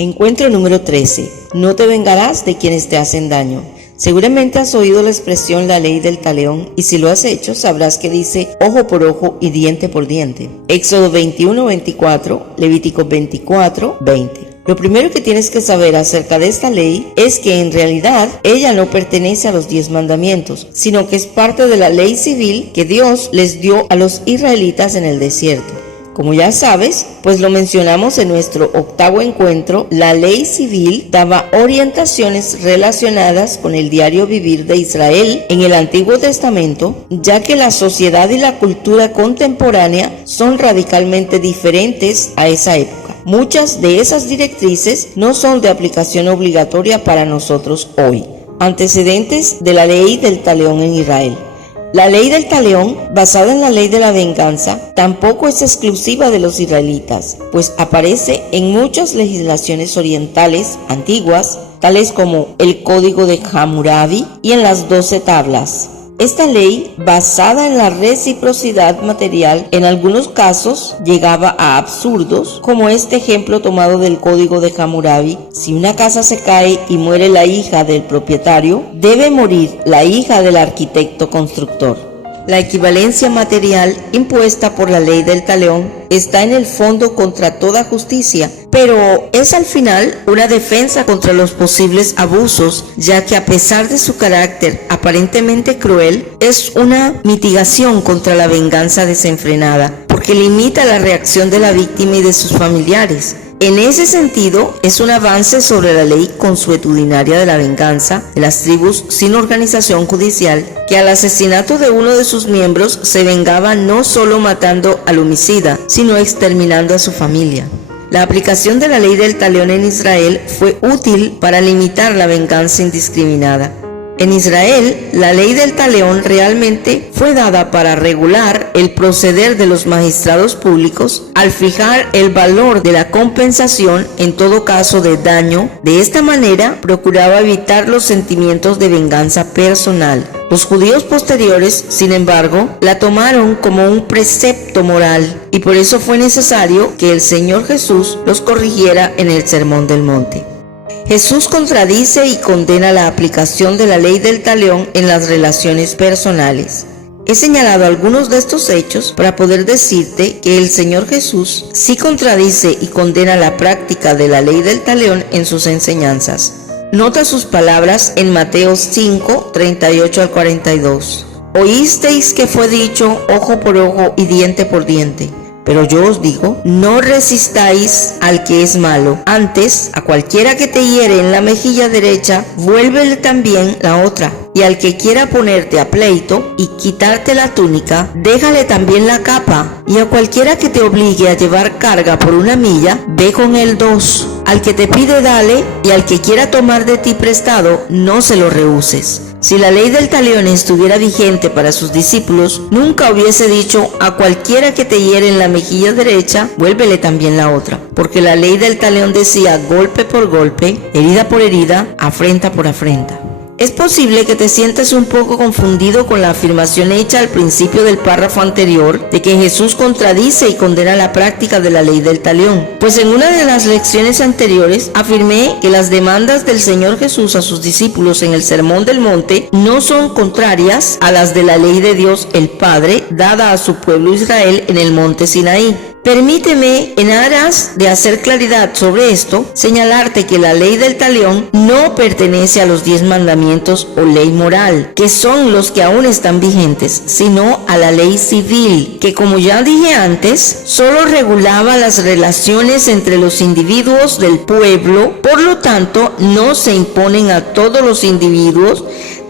Encuentro número 13. No te vengarás de quienes te hacen daño. Seguramente has oído la expresión la ley del talión, y si lo has hecho sabrás que dice ojo por ojo y diente por diente. Éxodo 21:24, Levítico 24:20. Lo primero que tienes que saber acerca de esta ley es que en realidad ella no pertenece a los 10 mandamientos, sino que es parte de la ley civil que Dios les dio a los israelitas en el desierto. Como ya sabes, pues lo mencionamos en nuestro 8º encuentro, la ley civil daba orientaciones relacionadas con el diario vivir de Israel en el Antiguo Testamento, ya que la sociedad y la cultura contemporánea son radicalmente diferentes a esa época. Muchas de esas directrices no son de aplicación obligatoria para nosotros hoy. Antecedentes de la ley del talión en Israel. La ley del talión, basada en la ley de la venganza, tampoco es exclusiva de los israelitas, pues aparece en muchas legislaciones orientales antiguas, tales como el Código de Hammurabi y en las 12 tablas. Esta ley, basada en la reciprocidad material, en algunos casos llegaba a absurdos, como este ejemplo tomado del Código de Hammurabi: si una casa se cae y muere la hija del propietario, debe morir la hija del arquitecto constructor. La equivalencia material impuesta por la ley del talión está en el fondo contra toda justicia, pero es al final una defensa contra los posibles abusos, ya que a pesar de su carácter aparentemente cruel, es una mitigación contra la venganza desenfrenada, porque limita la reacción de la víctima y de sus familiares. En ese sentido, es un avance sobre la ley consuetudinaria de la venganza de las tribus sin organización judicial, que al asesinato de uno de sus miembros se vengaba no solo matando al homicida, sino exterminando a su familia. La aplicación de la ley del talión en Israel fue útil para limitar la venganza indiscriminada. En Israel, la ley del talión realmente fue dada para regular el proceder de los magistrados públicos al fijar el valor de la compensación en todo caso de daño. De esta manera, procuraba evitar los sentimientos de venganza personal. Los judíos posteriores, sin embargo, la tomaron como un precepto moral, y por eso fue necesario que el Señor Jesús los corrigiera en el Sermón del Monte. Jesús contradice y condena la aplicación de la ley del talión en las relaciones personales. He señalado algunos de estos hechos para poder decirte que el Señor Jesús sí contradice y condena la práctica de la ley del talión en sus enseñanzas. Nota sus palabras en Mateo 5, 38 al 42. Oísteis que fue dicho ojo por ojo y diente por diente. Pero yo os digo, no resistáis al que es malo. Antes, a cualquiera que te hiere en la mejilla derecha, vuélvele también la otra. Y al que quiera ponerte a pleito y quitarte la túnica, déjale también la capa. Y a cualquiera que te obligue a llevar carga por 1 milla, ve con él 2. Al que te pide, dale, y al que quiera tomar de ti prestado, no se lo rehuses. Si la ley del talión estuviera vigente para sus discípulos, nunca hubiese dicho a cualquiera que te hiere en la mejilla derecha, vuélvele también la otra. Porque la ley del talión decía golpe por golpe, herida por herida, afrenta por afrenta. Es posible que te sientas un poco confundido con la afirmación hecha al principio del párrafo anterior de que Jesús contradice y condena la práctica de la ley del talión, pues en una de las lecciones anteriores afirmé que las demandas del Señor Jesús a sus discípulos en el Sermón del Monte no son contrarias a las de la ley de Dios el Padre dada a su pueblo Israel en el monte Sinaí. Permíteme, en aras de hacer claridad sobre esto, señalarte que la ley del talión no pertenece a los 10 mandamientos o ley moral, que son los que aún están vigentes, sino a la ley civil, que como ya dije antes, solo regulaba las relaciones entre los individuos del pueblo, por lo tanto, no se imponen a todos los individuos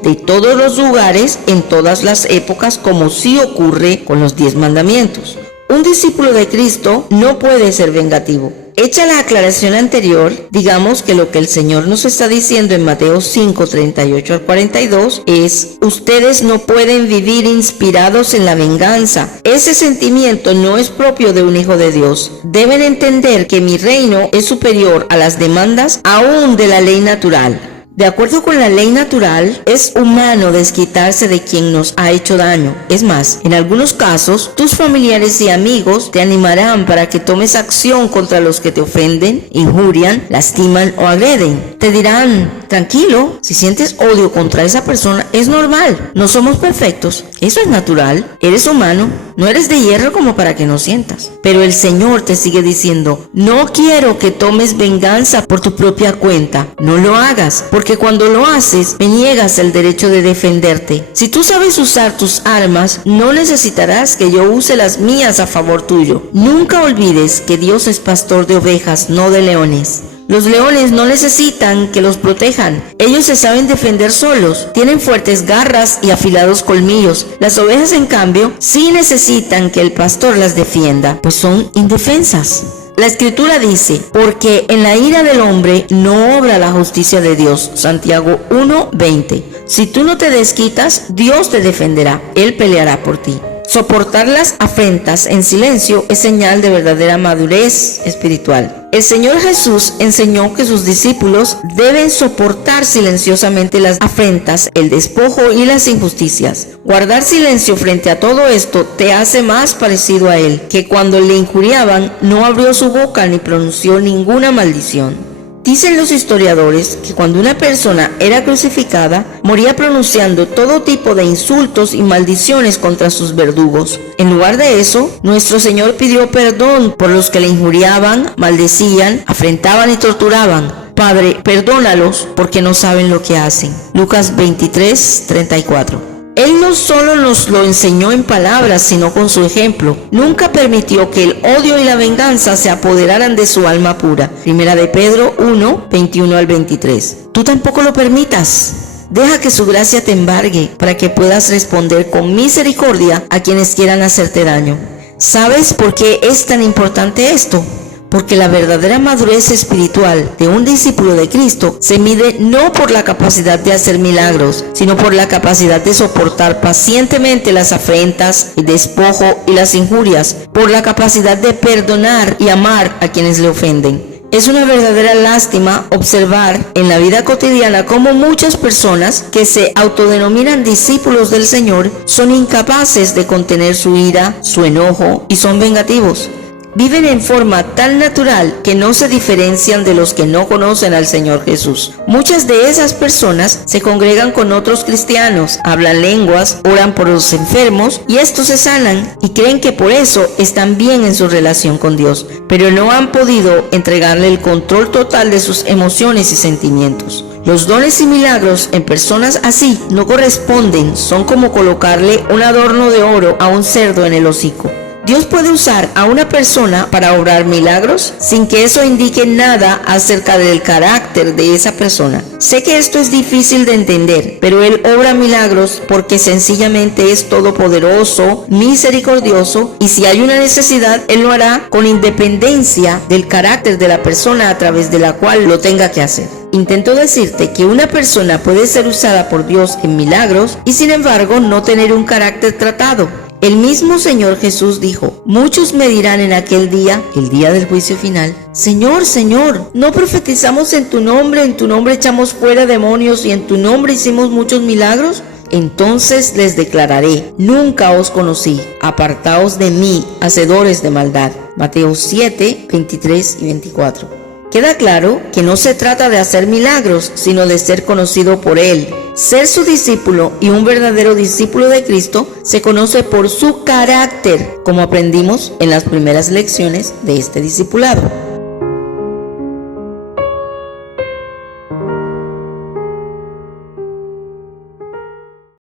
de todos los lugares en todas las épocas, como sí ocurre con los 10 mandamientos. Un discípulo de Cristo no puede ser vengativo. Hecha la aclaración anterior, digamos que lo que el Señor nos está diciendo en Mateo 5, 38 al 42 es: ustedes no pueden vivir inspirados en la venganza. Ese sentimiento no es propio de un hijo de Dios. Deben entender que mi reino es superior a las demandas aún de la ley natural. De acuerdo con la ley natural, es humano desquitarse de quien nos ha hecho daño. Es más, en algunos casos, tus familiares y amigos te animarán para que tomes acción contra los que te ofenden, injurian, lastiman o agreden. Te dirán, tranquilo, si sientes odio contra esa persona es normal, no somos perfectos, eso es natural, eres humano, no eres de hierro como para que no sientas. Pero el Señor te sigue diciendo, no quiero que tomes venganza por tu propia cuenta, no lo hagas, porque cuando lo haces, me niegas el derecho de defenderte. Si tú sabes usar tus armas, no necesitarás que yo use las mías a favor tuyo. Nunca olvides que Dios es pastor de ovejas, no de leones. Los leones no necesitan que los protejan, ellos se saben defender solos, tienen fuertes garras y afilados colmillos. Las ovejas, en cambio, sí necesitan que el pastor las defienda, pues son indefensas. La Escritura dice, porque en la ira del hombre no obra la justicia de Dios. Santiago 1:20. Si tú no te desquitas, Dios te defenderá, Él peleará por ti. Soportar las afrentas en silencio es señal de verdadera madurez espiritual. El Señor Jesús enseñó que sus discípulos deben soportar silenciosamente las afrentas, el despojo y las injusticias. Guardar silencio frente a todo esto te hace más parecido a Él, que cuando le injuriaban no abrió su boca ni pronunció ninguna maldición. Dicen los historiadores que cuando una persona era crucificada, moría pronunciando todo tipo de insultos y maldiciones contra sus verdugos. En lugar de eso, nuestro Señor pidió perdón por los que le injuriaban, maldecían, afrentaban y torturaban. Padre, perdónalos porque no saben lo que hacen. Lucas 23:34. Él no solo nos lo enseñó en palabras, sino con su ejemplo. Nunca permitió que el odio y la venganza se apoderaran de su alma pura. Primera de Pedro 1:21-23. Tú tampoco lo permitas. Deja que su gracia te embargue para que puedas responder con misericordia a quienes quieran hacerte daño. ¿Sabes por qué es tan importante esto? Porque la verdadera madurez espiritual de un discípulo de Cristo se mide no por la capacidad de hacer milagros, sino por la capacidad de soportar pacientemente las afrentas, el despojo y las injurias, por la capacidad de perdonar y amar a quienes le ofenden. Es una verdadera lástima observar en la vida cotidiana cómo muchas personas que se autodenominan discípulos del Señor son incapaces de contener su ira, su enojo y son vengativos. Viven en forma tan natural que no se diferencian de los que no conocen al Señor Jesús. Muchas de esas personas se congregan con otros cristianos, hablan lenguas, oran por los enfermos y estos se sanan y creen que por eso están bien en su relación con Dios, pero no han podido entregarle el control total de sus emociones y sentimientos. Los dones y milagros en personas así no corresponden, son como colocarle un adorno de oro a un cerdo en el hocico. Dios puede usar a una persona para obrar milagros sin que eso indique nada acerca del carácter de esa persona. Sé que esto es difícil de entender, pero Él obra milagros porque sencillamente es todopoderoso, misericordioso, y si hay una necesidad, Él lo hará con independencia del carácter de la persona a través de la cual lo tenga que hacer. Intento decirte que una persona puede ser usada por Dios en milagros y sin embargo no tener un carácter tratado. El mismo Señor Jesús dijo, muchos me dirán en aquel día, el día del juicio final, Señor, Señor, ¿no profetizamos en tu nombre echamos fuera demonios y en tu nombre hicimos muchos milagros? Entonces les declararé, nunca os conocí, apartaos de mí, hacedores de maldad. Mateo 7:23-24. Queda claro que no se trata de hacer milagros, sino de ser conocido por Él. Ser su discípulo y un verdadero discípulo de Cristo se conoce por su carácter, como aprendimos en las primeras lecciones de este discipulado.